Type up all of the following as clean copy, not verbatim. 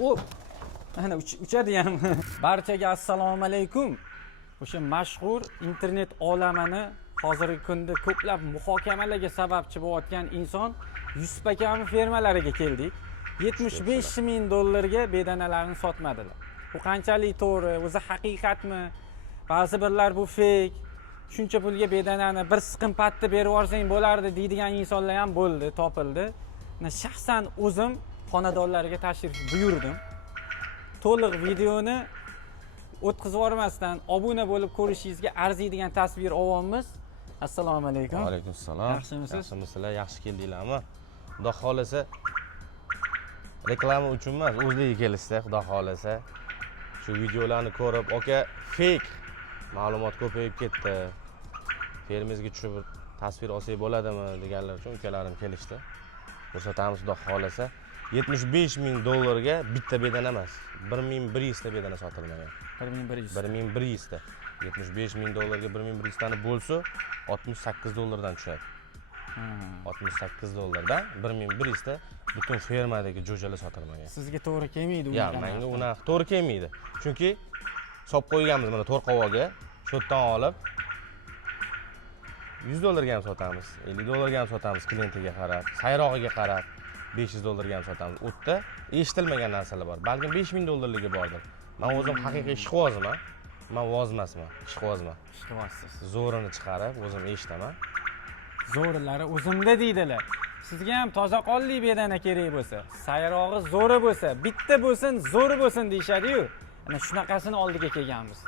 O ana uchadi ham. Barchaga assalomu alaykum. O'sha mashhur internet olamini hozirgi kunda ko'plab muhokamalarga sababchi bo'layotgan inson Yusuf akam fermalariga keldik. $75,000 ga bedanalarni sotmadilar. Bu qanchalik to'g'ri, o'zi haqiqatmi? Ba'zi birlar bu fake. Shuncha pulga bedanani bir siqim patni berib yuborsang bo'lardi deydigan insonlar ham bo'ldi, topildi. Men shaxsan o'zim xonadonlarga tashrif buyurdim. To'liq videoni o'tkazib yubormasdan obuna bo'lib ko'rishingizga arziydigan tasvir olyapmiz. Assalomu alaykum. Va alaykum assalom. Yaxshimisiz? Yaxshimisizlar? Yaxshi keldinglarmi? Xudo xolasa reklama uchun emas, o'zligi kelishsa, xudo xolasa shu videolarni ko'rib, aka fake ma'lumot ko'payib ketdi. Fermangizga tushib tasvir olsak bo'ladimi deganlar uchun ukalarim kelishdi. Ko'rsatamiz xudo xolasa. $75,000 ga bitta bedana emas, 1100 ta bedana sotilmagan. 1100. 1100 ta. $75,000 ga 1100 tani bo'lsa, $68 dan tushadi. $68 dan 1100 ta butun fermadagi jo'jalar sotilmagan. Sizga to'g'ri kelmaydi Yo'q, menga unaqa to'g'ri kelmaydi. Chunki solib qo'yganmiz mana to'r qavoga, shu yerdan olib $100 ga ham sotamiz, $50 ga ham sotamiz klientiga qarab, sayrog'iga qarab, $500 ga ham sotamiz. U yerda eshitilmagan narsalar bor. Balkim $5,000 ga bordir. Men o'zim haqiqiy ishqibozman. Men voz emasman, ishqibozman. Ishqibozsiz. Zo'rini chiqarib, o'zim eshitaman. Zo'rilari o'zimda deydilar. Sizga ham toza qonli bedana kerak bo'lsa, sayrog'i zo'ri bo'lsa, bitta bo'lsin, zo'ri bo'lsin deyshadi-yu. Ana shunaqasini oldiga kelganmiz.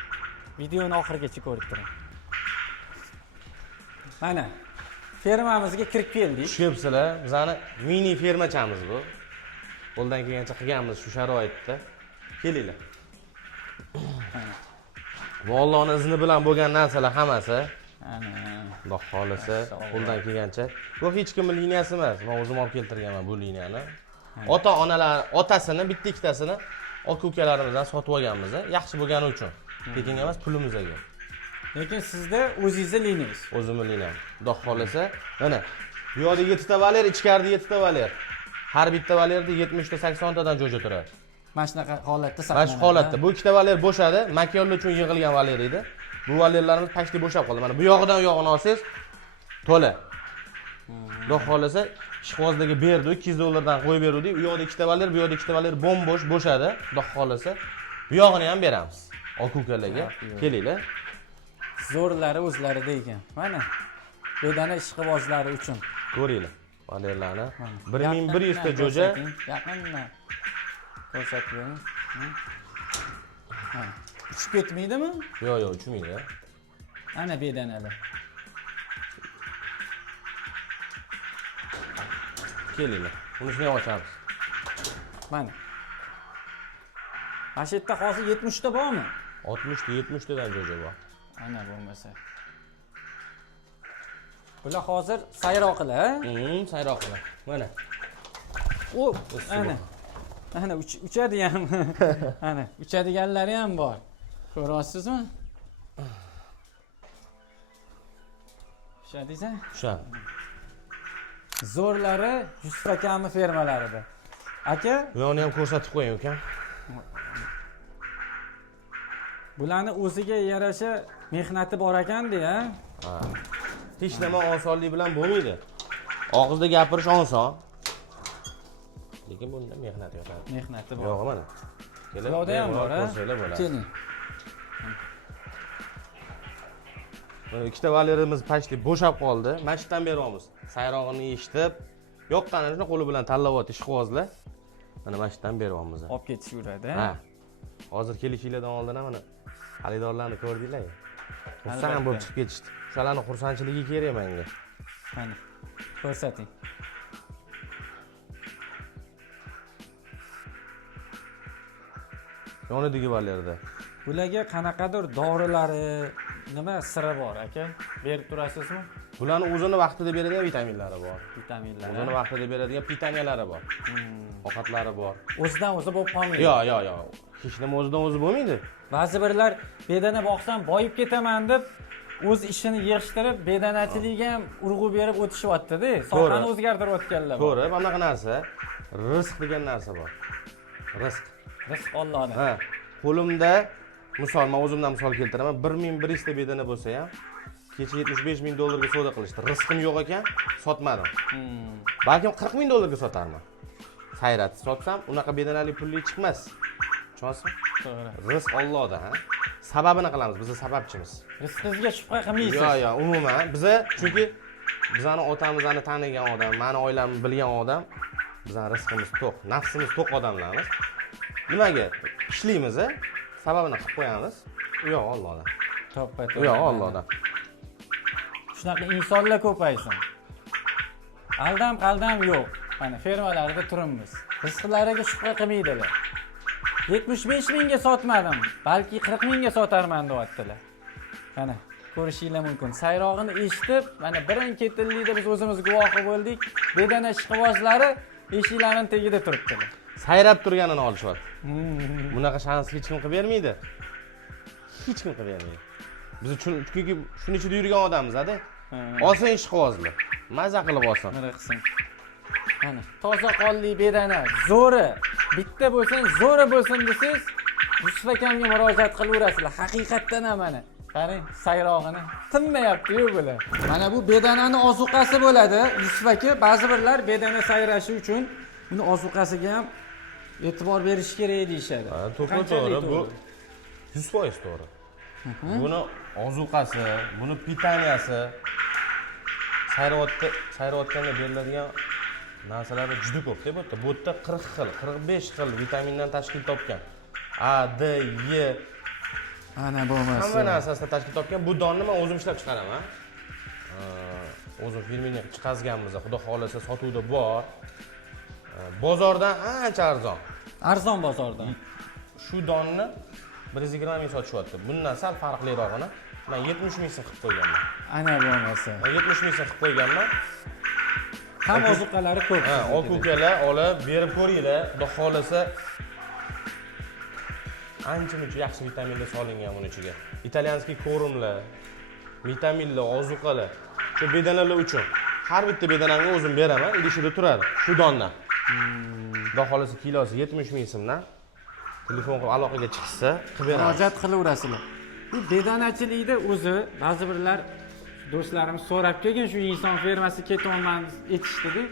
Videoni oxirigacha ko'rib turing. Mana fermamizga kirib keldik. Tushibsizlar, bizani mini fermachamiz bu. Qo'ldan kelgancha qilganmiz shu sharoitda. Kelinglar. Bu Allohning izni bilan bo'lgan narsalar hammasi. Xudo xolasa, qo'ldan kelgancha. Bu hech kimning liniyasi emas. Men o'zim olib keltirganman bu liniyani. Ota-onalar, otasini, bitta ikkitasini aka-ukalarimizdan sotib olganmiz, yaxshi bo'lgani uchun. Tekinga emas, pulimizga. Lekin sizda o'zingizning liniyasiz. O'zimning liniyam. Xudo xolasa, mana bu yerda 7 ta valer, ichkarida 7 ta valer. Har bitta valerda 70 ta 80 tadan jo'ja turadi. Mana shunaqa holatda saqlanadi. Mana shu holatda bu ikkita valer bo'shadi, makyonlar uchun yig'ilgan valer edi. Bu valerlarimiz pashti bo'shab qoldi. Mana bu yog'idan u yog'ini olsangiz to'la. Xudo xolasa ishqibozlarga berdi, $200 dan qo'yib berdik. U yoqda ikkita valer, bu yoqda ikkita valer bo'sh bo'shadi. Xudo xolasa bu yog'ini ham beramiz. Aka-ukalarga kelinglar. Zo'rlari o'zlarida ekan. Mana bedana ishqibozlari uchun. Ko'ringlar. Valerlarni 1100 ta jo'ja. Yaqindan ko'rsating. Ha. Tushib ketmaydimi? Yo'q, uchmaydi. Ana bedanalar. Kelinglar. Buni shunday ochamiz. Mana. Mana shu yerda hozir 70 ta bormi? 60 ta, 70 tadan jo'ja bor. Ana bo'lmasa. Bular hozir sayroqlar, sayroqlar. Mana. O, ana uchadi ham. Ana uchadiganlari ham bor. Ko'ryapsizmi? Tushadingizmi? Tushadi. Zo'rlari Yusuf akamning fermalarida. Aka, bu yoqni ham ko'rsatib qo'ying, uka. Bularni o'ziga yarasha mehnati bor ekan-da, ha. Hech nima osonlik bilan bo'lmaydi. Og'izda gapirish oson. Lekin bunda mehnat yotadi. Mehnati bor. Yo'q, mana. Kelib, buyoqda ham bor, ha? Keling. Ikkita valerimiz pashti bo'shab qoldi. Mashqdan beryapmiz. Sayrog'ini eshitib, yoqqanini shuna qo'li bilan tanlayapti ishqibozlar. Mana mashqdan beryapmiz. Olib ketishaveradi, ha? Hozir kelishinglardan oldin ham mana xaridorlarni ko'rdinglar. Xursand bo'lib chiqib ketishdi. Shularning xursandchiligi kerak menga. Mana ko'rsating. Yonidagi valerda. Bularga qanaqadir dorilari, nima siri bor aka? Berib turasizmi? Bularni o'zini vaqtida beradigan vitaminlari bor. Vitaminlari. O'zini vaqtida beradigan pitaniyalari bor. Ovqatlari bor. O'zidan o'zi bo'lib qolmaydi. Yo'q. Hech nima o'zidan o'zi bo'lmaydi. Ba'zi birlar bedana boqsam boyib ketaman deb o'z ishini yig'ishtirib, bedanachilikka ham urg'u berib o'tishyapti-da. Sohani o'zgartirib o'tganlar bor. To'g'ri, bunaqa narsa rizq degan narsa bor. rizq. Rizq Allohdan. Ha, qo'limda misol, men o'zimdan misol keltiraman, 1100 ta bedana bo'lsa ham, kecha 75 ming dollarga savdo qilishdi. Rizqim yo'q ekan, sotmadim. Balkim 40 ming dollarga sotarman. Sayrat sotsam, unaqa bedanali pulli chiqmas. Tushunasizmi? To'g'ri. Rizq Allohdan, ha. Sababini qilamiz, biz sababchimiz. Rizqingizga shubha qilmaysiz. Yo'q, umuman biza chunki bizani otamizni tanigan odam, meni oilamni bilgan odam, bizning rizqimiz to'q, nafsimiz to'q odamlarmiz. Nimaga ishlaymiz, sababini qilib qo'yamiz. U yo'q Allohdan. To'ppa-to'g'ri. U yo'q Allohdan. Shunaqa insonlar ko'paysin. Aldam yo'q. Mana fermalarda turibmiz. Rizqlariga shubha qilmaydilar. 75 mingga sotmadim, balki 40 mingga sotarman deyaptilar. Mana ko'rishinglar mumkin. Sayrog'ini eshitib, mana birin-ketinlikda biz o'zimiz guvohi bo'ldik. Bedana ishqibozlari eshiklarning tagida turibdilar. Sayrab turganini olishyapti. Bunaqa shans hech kim qilib bermaydi. Hech kim qilib bermaydi. Biz chunki shuni ichida yurgan odammiz-da. Olsin ishqibozlar. Maza qilib olsin. Nima qilsin? Mana toza qonli bedana, zo'ri. Bitta bo'lsin, zo'ri bo'lsin desiz, Yusuf akamga murojaat qilaverasizlar. Haqiqatdan ham mana. Qarang, sayrog'ini tinmayapti-yu bular. Mana bu bedanani ozuqasi bo'ladi. Yusuf aka, ba'zi birlar bedana sayrashi uchun buni ozuqasiga ham e'tibor berish kerak deyishadi. To'g'ri, bu 100% to'g'ri. Buni ozuqasi, buni pitaniyasi sayrayotganda beriladigan narsalar juda ko'p-da bu yerda. Bu yerda 40 xil, 45 xil vitamindan tashkil topgan. A, D, E ana bo'lmasa. Hamma narsasidan tashkil topgan. Bu donni men o'zim ishlab chiqaraman. O'zim firmani chiqazganmiz. Xudo xolasa sotuvda bor. Bozordan ancha arzon. Arzon bozordan. Shu donni 120 ming sotishyapti. Bundan sal farqlirog'ini men 70 ming so'm qilib qo'yganman. Ana bo'lmasa. 70 ming so'm qilib qo'yganman. Ham ozuqalari ko'p. Ha, okukalar olib, berib ko'ringlar. Xudo xolasa ancha-muncha yaxshi vitaminlar solingan buning ichiga. Italyanskiy korumlar, vitaminlar, ozuqalar. Shu bedanalar uchun har bitta bedanamni o'zim beraman, idishida turadi. Shu dondan. Xudo xolasa kilosi 70 ming so'mdan telefon qilib aloqaga chiqsa, qilib beramiz. Murojaat qilaverasizlar. Bu bedanachilikda o'zi ba'zi birlar do'stlarimiz so'rab kelgan, shu inson fermasi ketyapman etishdi-ku.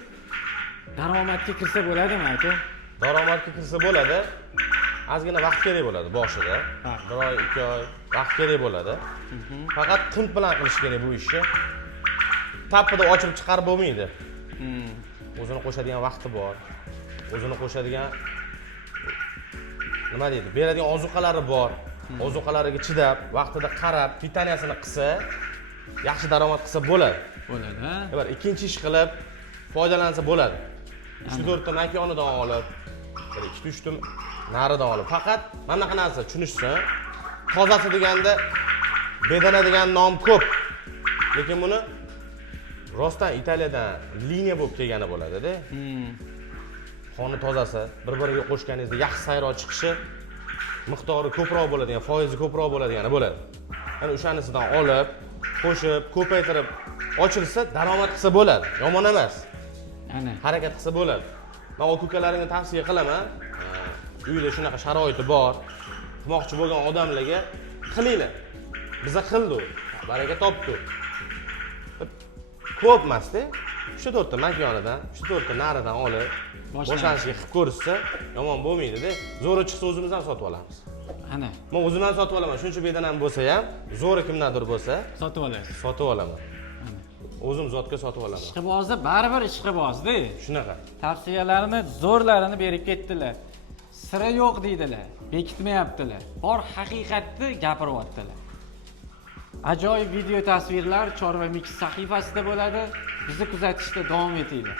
Daromadga kirsa bo'ladimi aka? Daromadga kirsa bo'ladi. Ozgina vaqt kerak bo'ladi boshida. 1 oy, 2 oy vaqt kerak bo'ladi. Faqat qunt bilan qilish kerak bu ishni. Tappida ochib chiqarib bo'lmaydi. O'zini qo'shadigan vaqti bor. O'zini qo'shadigan nima deydi? Beradigan ozuqalari bor. Ozuqalariga chidab, vaqtida qarab, pitaniyasini qilsa, yaxshi daromad qilsa bo'ladi. Bo'ladi, ha? Bir ikkinchi ish qilib foydalansa bo'ladi. 3-4 ta makonidan olib, 2-3 ta naridan olib. Faqat mana bunaqa narsa tushunishsin. Tozasi deganda bedana degan nom ko'p. Lekin buni rostdan Italiyadan liniya bo'lib kelgani bo'ladi-da. Qoni tozasi, bir-biriga qo'shganingizda yaxshi sayroq chiqishi, miqdori ko'proq bo'ladigan, foizi ko'proq bo'ladigani bo'ladi. Ya'ni o'shanisidan olib, qo'shib, ko'paytirib ochilsa, daromad qilsa bo'ladi. Yomon emas. Ana. Harakat qilsa bo'ladi. Men o'kukalarimga tavsiya qilaman. Uyda shunaqa sharoiti bor, qilmoqchi bo'lgan odamlarga qilinglar. Biza qildik, baraka topdik. Ko'p emas-da. 3-4 ta makonidan, 3-4 ta naridan olib, boshlanishga qilib ko'rishsa, yomon bo'lmaydi-da. Zo'ri chiqsa o'zimiz ham sotib olamiz. Ana. Men o'zim ham sotib olaman. Shuncha bedanam bo'lsa ham, zo'ri kimdadir bo'lsa, Sotib olasiz. sotib olaman. O'zim zotga sotib olaman. Ishqibozi baribir ishqiboz-da. Shunaqa. Tavsiyalarini, zo'rlarini berib ketdilar. Sira yo'q deydilar. Bekitmayaptilar. Bor haqiqatni gapiryaptilar. Ajoyib video tasvirlar Chorva Mix sahifasida bo'ladi. Bizni kuzatishda davom etinglar.